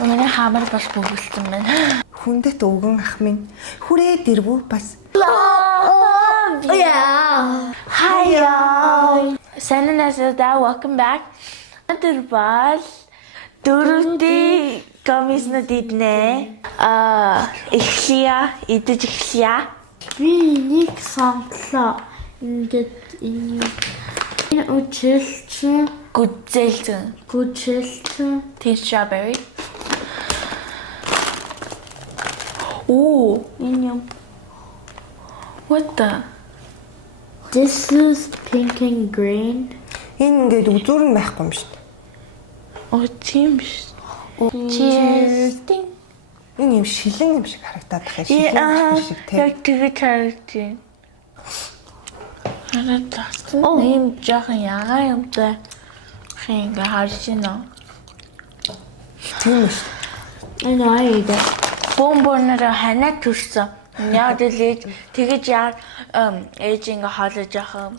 Миний хаамар бас бүгэлсэн байна. Хүндэт өвгөн ах минь хүрээ дэрвүү бас. Yeah. Hi y'all. Sananasada, welcome back. Өнөөдөр бол дөрөвдүгээр гомис на диднэ. Идэж эхлэе. Би нэг сонглоо. Ингээд энэ үчилчин гүжэлчин Tea strawberry. Oh, энэ what the? This is pink and green. Энэ ингээд үзүүр нь байхгүй юм шүү дээ. Oh, тийм биш. Cheers. Энэ юм шилэн юм шиг харагдаад байна. Шилэн шиг тийм. Яг тэгээд харагдчих. Oh. Ийм жоохон ягаа юмтай. Ингээ харж байна. Тийм шүү. Энэ аяа. Бомбоноор ханаа төрсөн. Яг тэгэж яа ээж ингээ хоолож яхаа.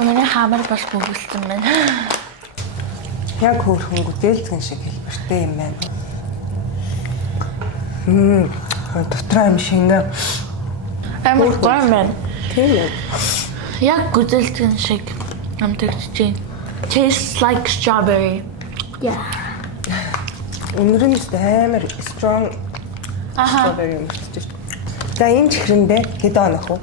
Миний хаамар бас бүгэлсэн байна. Яг хөөрхөн гүтээлцгэн шиг хэлбэртэй юм байна. Дотроо юм шингээ. Амар гоё байна. Тийм үү. Яг гүтэлцгэн шиг амтагч чинь. Tastes like strawberry. Yeah. Өнөр нь амар strong strawberry юм шиг. За энэ чихрэндээ хэд онох вэ?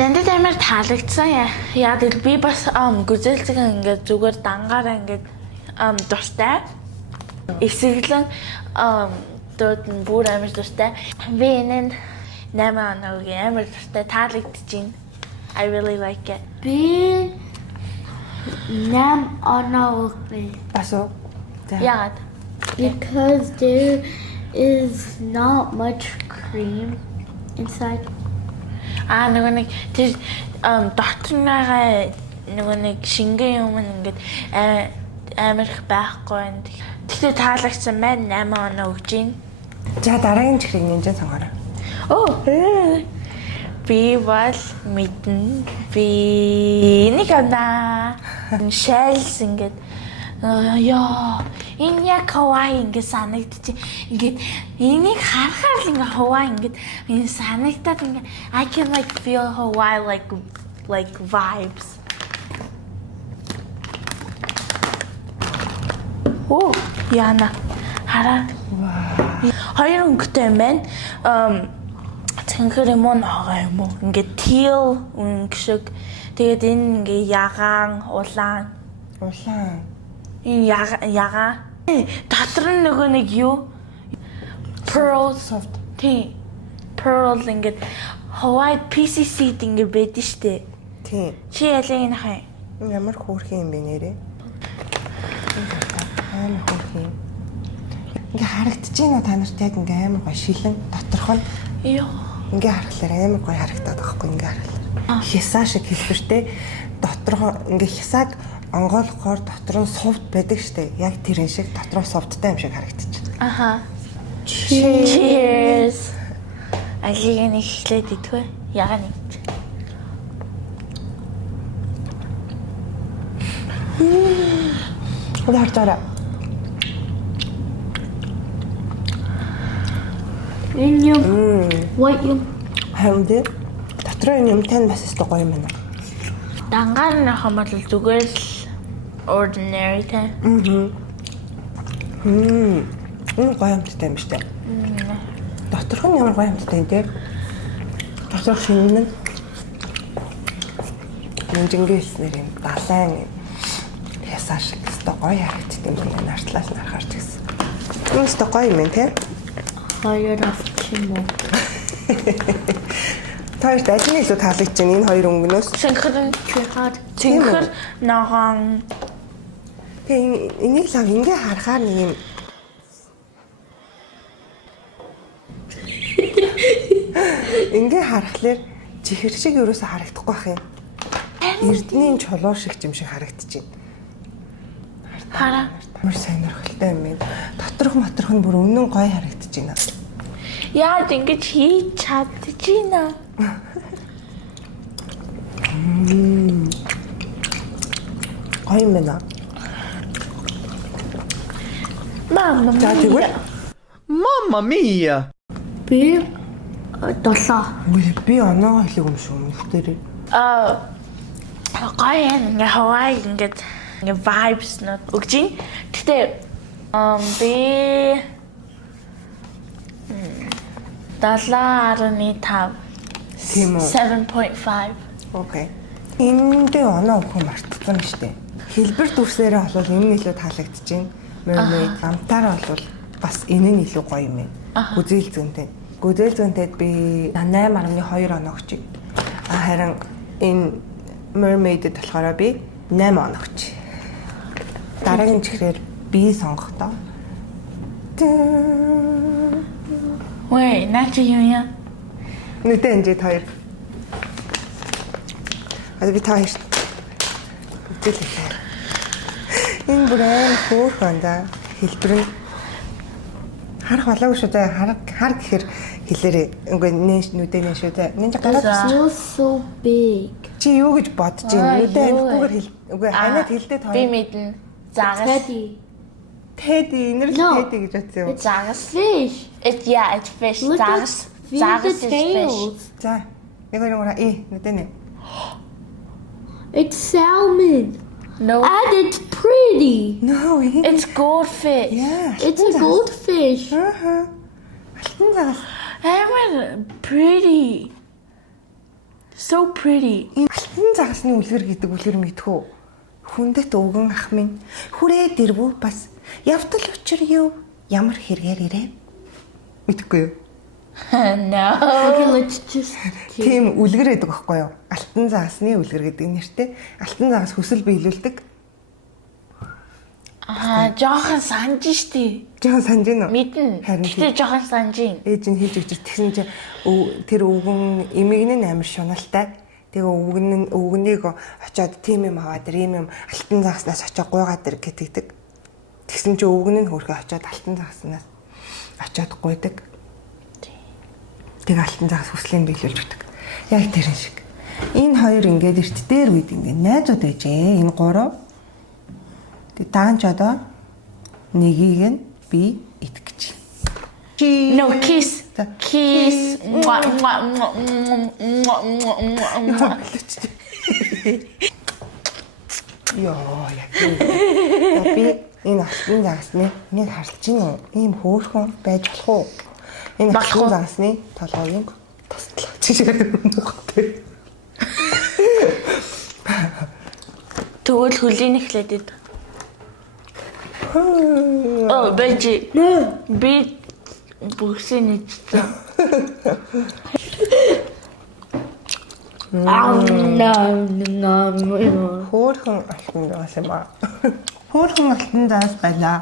Энд амар таалагдсан. Яа тэгэл би бас гүзэлцгэн ингээд зүгээр дангаараа ингээд дуртай. Эсэглэн дууд нь бүр амар дуртай. Би энэ 8 оног амар дуртай таалагдчихээн. I really like it. Би нам оноо Бас уу. Яагаад? because there is not much cream inside. Нөгөө нэг тэр доторноо нөгөө нэг шингэн юм ингээд амар их байхгүй байна. Тэгтээ таалагдсан байна 8 оноо өгч гин. За дараагийн чихрийг нэмжэн сонгоорой. Би бол мэднэ. Би нэг оноо. Шэлс ингээд яа энэ яг Hawaii ингээд санагдчих. Ингээд энийг харахаар л ингээд Hawaii ингээд энэ санагдаад ингээд I can like feel Hawaii like vibes. Oh, яна. Хараа. Хоёр өнгөтэй юм байна. Цэнхэр юм уу ногоо юм уу? Ингээд teal өнгө шиг. Тэгээд энэ ингээд ягаан, улаан. Энэ ягаан. Дотор нь нөгөө нэг юу? Pearl soft. Тий. Pearl ингээд Hawaii PCC ингээд байдаг штэ. Тийм. Чи ялыг нахай. Ямар хөөрхөн юм бэ нэрээ? Амар хөөрхөн. Ингээ харагдаж байна та нарт яг ингээ амар гоё шилэн доторх нь. Йоо. Ингээ харахаар амар гоё харагдаад байгаа хгүй ингээ харахаар. Хясаа шиг хэлбэртэй доторх ингээ хясааг онгойлгохоор дотор нь сувд байдаг штэ. Яг тэрэн шиг дотроо сувдтай юм шиг харагдчих. Аха. Cheers. Алиг нэг эхлээд идвэ. Яга нэг. Удаартаараа. Энэ юм white юм. Хамдээ дотроо энэ юмтай нь бас өстой гоё юм байна. Дангаар нь хамаал зүгээр л ordinary та. Энэ гоё юмтай юм штэ. Доторх нь ямар гоё юмтай юм те. Доторх шинэн мөнжингээс нэр юм далайн ясаа шиг өстой гоё харагддаг юм байна. Артлаас нь харахаар ч гэсэн. Энэ өстой гоё юм те. Хоёр авчих юм уу? Тааш ажны илүү таалагдж байна энэ хоёр өнгөнөөс. Цэнхэр ногоон. Тэгээ энийг л ингээ харахаар нэг юм ингээ харахаар чихэр шиг ерөөсө харагдахгүй бах юм. Эрдэнийн чулуу шиг юм шиг харагдаж байна. Хараа. Ямар сонирхолтой юм бэ? Доторх нь бүр үнэн гоё харагдаж байна. Яаж ингэж хийж чадчихна? Гоё юм байна. Mamma За mia. тэгвэл Mamma mia! Би 7. би оноогоо хэлээг юм шүү өмнөхдөр. Гоё ингээ Hawaii ингээ vibes нот өгч ин. Гэтэ би 7.5. Тийм үү? 7.5. Окей. Эндээ оноо өгөх мартсан шүү дээ. Хэлбэр дүрсээрээ бол энэ нь илүү таалагдчихээн. Mermaid амтаараа бол бас энэ нь илүү гоё юм байна. Гүзээлзэнтэй. Гүзээлзэнтэд би 8.2 оноо өгч. Харин энэ Mermaid-д болохоор би 8 оноо өгч. Дараагийн чихрээр би сонгохдоо. Wait, наачи юу яа? Нүдэн энэжид хоёр. Би та хоёр. Үзэлээ. Энэ бүрэн хөөхөн да хэлбэр нь харах болоогүй шүү дээ. Хар гэхэр хэлээрээ. Үгүй нүдэн шүү дээ. Нинж гараад Feels so big. чи юу гэж бодож байна? Нүдэн анхгүйгээр хэл. Үгүй ханаад хэлдээд Би хоёр. мэднэ. Загас. Teddy. Тэди инэр No. тэди гэж бодсон юм. Загас. Fish. It's fish. Look at Загас. feel Загас the is fish. tails. За. Нэг нэг нүдэн. It's salmon. No. And it's pretty. No. It's goldfish. Yeah. It's a goldfish. Алтан загас. Everyone pretty. So pretty. Энэ алтан загасны үлгэр гэдэг үлгэр мэдхүү. Хүндэт өвгөн ах минь хүрээ дэрвүү бас явтал учир юу ямар хэрэгээр ирээ мэдхгүй юу? No. Okay, let's just keep. Тийм үлгэр гэдэг байхгүй юу? Алтан загасны үлгэр гэдэг нэртэй. Алтан загас хүсэл биелүүлдэг. Жохон санж штий. Жон санаж гинөө. Мэднэ. Харин Гэтэ жохон санж ин. ээж нь хийж өгч тэгсэн чинь тэр өвгөн эмийг нь амар шуналтай. Тэгээ өвгөнийг очиод тийм юм аваад ир юм алтан загаснаас очиод гуйгаад ир гэдэг. Тэгсэн чинь өвгөн нь хөрхөө очиод алтан загаснаас очиод гуйдаг. Тэгээ алтан загас хүслийг биелүүлж өгдөг. Яг тэр шиг. Энэ хоёр ингээд эрт дээр үед ингээд найзууд байжээ. Энэ гурав. Тэгээ даанч одоо нэгийг нь би идэх гэж. No kiss. Kiss. Mwah, mwah, mwah, mwah, mwah, mwah, mwah. Йоо яг. Би энэ алтан загасны нэг харж гин ийм хөөрхөн байж болох уу? Энэ алтан загасны толгойн туслах чишээ муугатай. Тэгвэл хөлийн эхлээд ид. Oh, бэжи. Би бүсийн идсэн. Хөөрхөн алтан загас юм аа. Хөөрхөн алтан загас байлаа.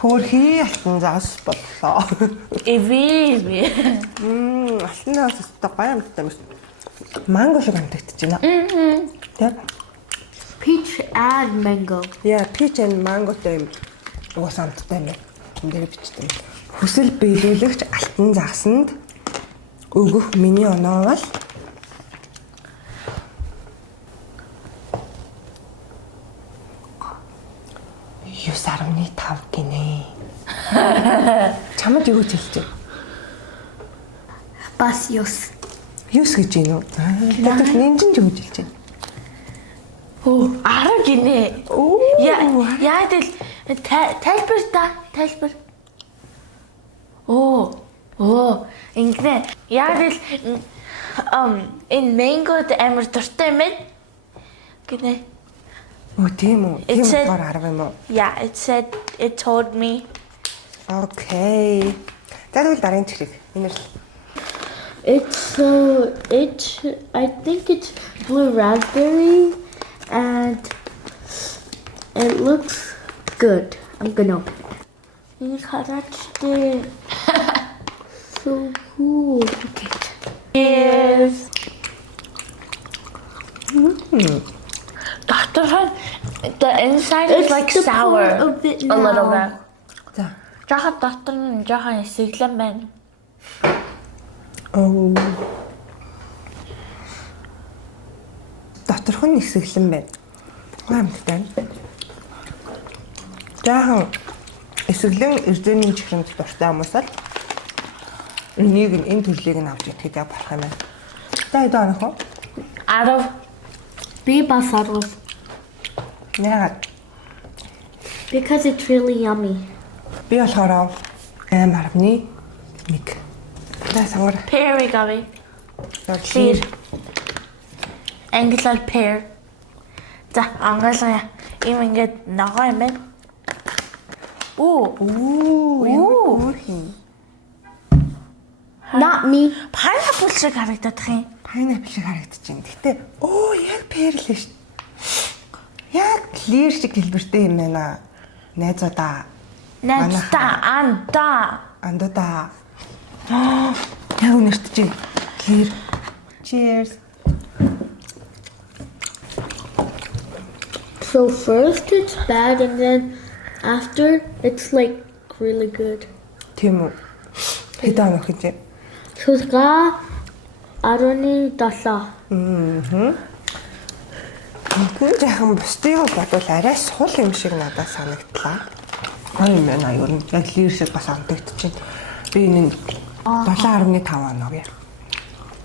Хөөрхий алтан загас боллоо. Эви. Алтан загас өстой гоё амттай мэт. Манго шиг амтагдаж байна. Тэ? Peach and mango. Яа, peach and mangoтой юм. Уус амттай юм. Энд дээр бичсэн. Хүсэл биелүүлэгч алтан загасанд өгөх миний оноо бол 9.5 гинэ. Чамд юу гэж хэлж байна? Бас ёс. 9 гэж юм уу? Тэгээд нинжин ч юу гэж хэлж байна? Оо, 10 гинэ. Оо. Яа тэл тайлбар та, тайлбар. Оо, ингэнэ. Яа тэл энэ мэнгод амар дуртай юм байна. Гинэ. Оо тийм үү? Тийм It said- болохоор 10 юм уу? Yeah, it told me. Окей. За тэгвэл дараагийн чихрийг. Энэ л I think it's blue raspberry and it looks good. I'm gonna open it. Энэ хараач. So cool. Okay. Yes. The inside is It's like the sour part of it a little now. bit. за. Жахад дотор нь жоохон эсэглэн байна. Оо. Доторх нь нисэглэн байна. Гоо амттай. Жаахан эсвэлэн эрдэнийн чихрэнд дуртай хүмүүс л энийг энэ төрлийг нь авч идэхэд яг болох юм байна. Та хэд онох вэ? 10. B бас 10. Яагаад? Because it's really yummy. Би болохоор 8.1. За сонгор. Pear gabi. Clear. Angular pear. За ангаалаа. Ийм ингээд ногоо юм байна. Оо. Not me. Pineapple шиг харагдах юм. Pineapple шиг харагдчихээн. Гэтэ яг pear л шүү. Яг clear шиг хэлбэртэй юм байна. Найзуудаа. Андуудаа. Яг үнэртэж байна. Clear. Cheers. So first it's bad and then after it's like really good. Тийм үү. Хэд онох гэж. Шулга 17. Тэгвэл яхан бусдыг бодвол арай сул юм шиг надад санагдлаа. Гоё юм байна юу. Яг clear шиг бас оногдчихээн. Би энэ 7.5 оног яа.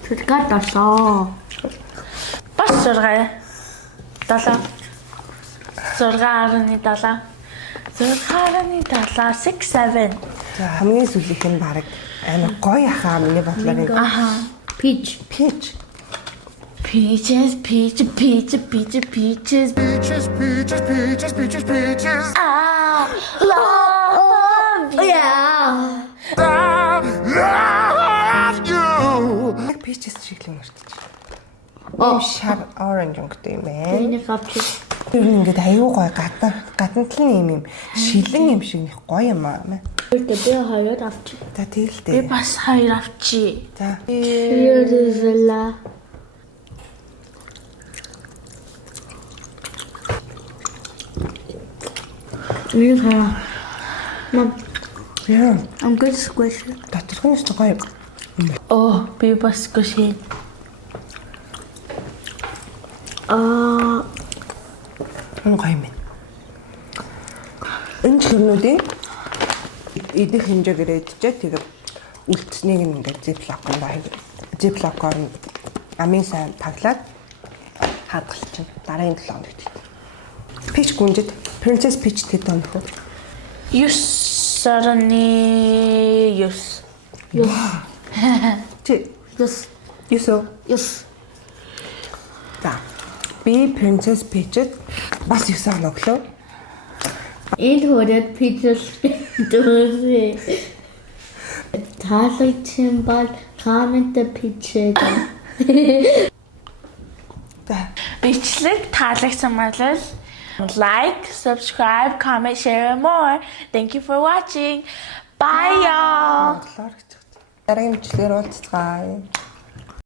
Шулга 7. Бас 6. 7. 6.7. 6.7. 6 7. За хамгийн сүүлийнх нь баг амар гоё ахаа миний бодлоор. Peach. Peach. Peaches. I love you. Yeah. Яг peaches шиг л үнэртэж. Шар orange өнгөтэй юм байна. Энийг авчих. Тэр ингээд аюу гоё гаднатал нь юм шилэн юм шиг их гоё юм аа. Би хоёроо авчих. За Би тэгэлтэй. бас 2 авчи. За. Cheers. Mom, Яа. I'm good to squish it. Доторх нь ч гоё. Би бас гүшин. Энэ гоё юм. Энэ чирнүүдийн идэх хэмжээгээр идчихээ тэгээ үлдсэнийг ингээд зиплокоор амын сайн таглаад хадгалчихна. Дараагийн 7 хоногт. Peach гүнжид Princess Peach хэд онох вэ? 9.9. Чи Yes. юусоо? Yes. За. Би Princess Peach-д бас 9 оноглоо. Энэ хүрээд peaches дүүрээ. Таалагдсан бол comment peaches. За. Бичлэг таалагдсан бол like, subscribe, comment, share and more. Thank you for watching. Bye y'all. Дараагийн бичлэгээр уулзцгаая.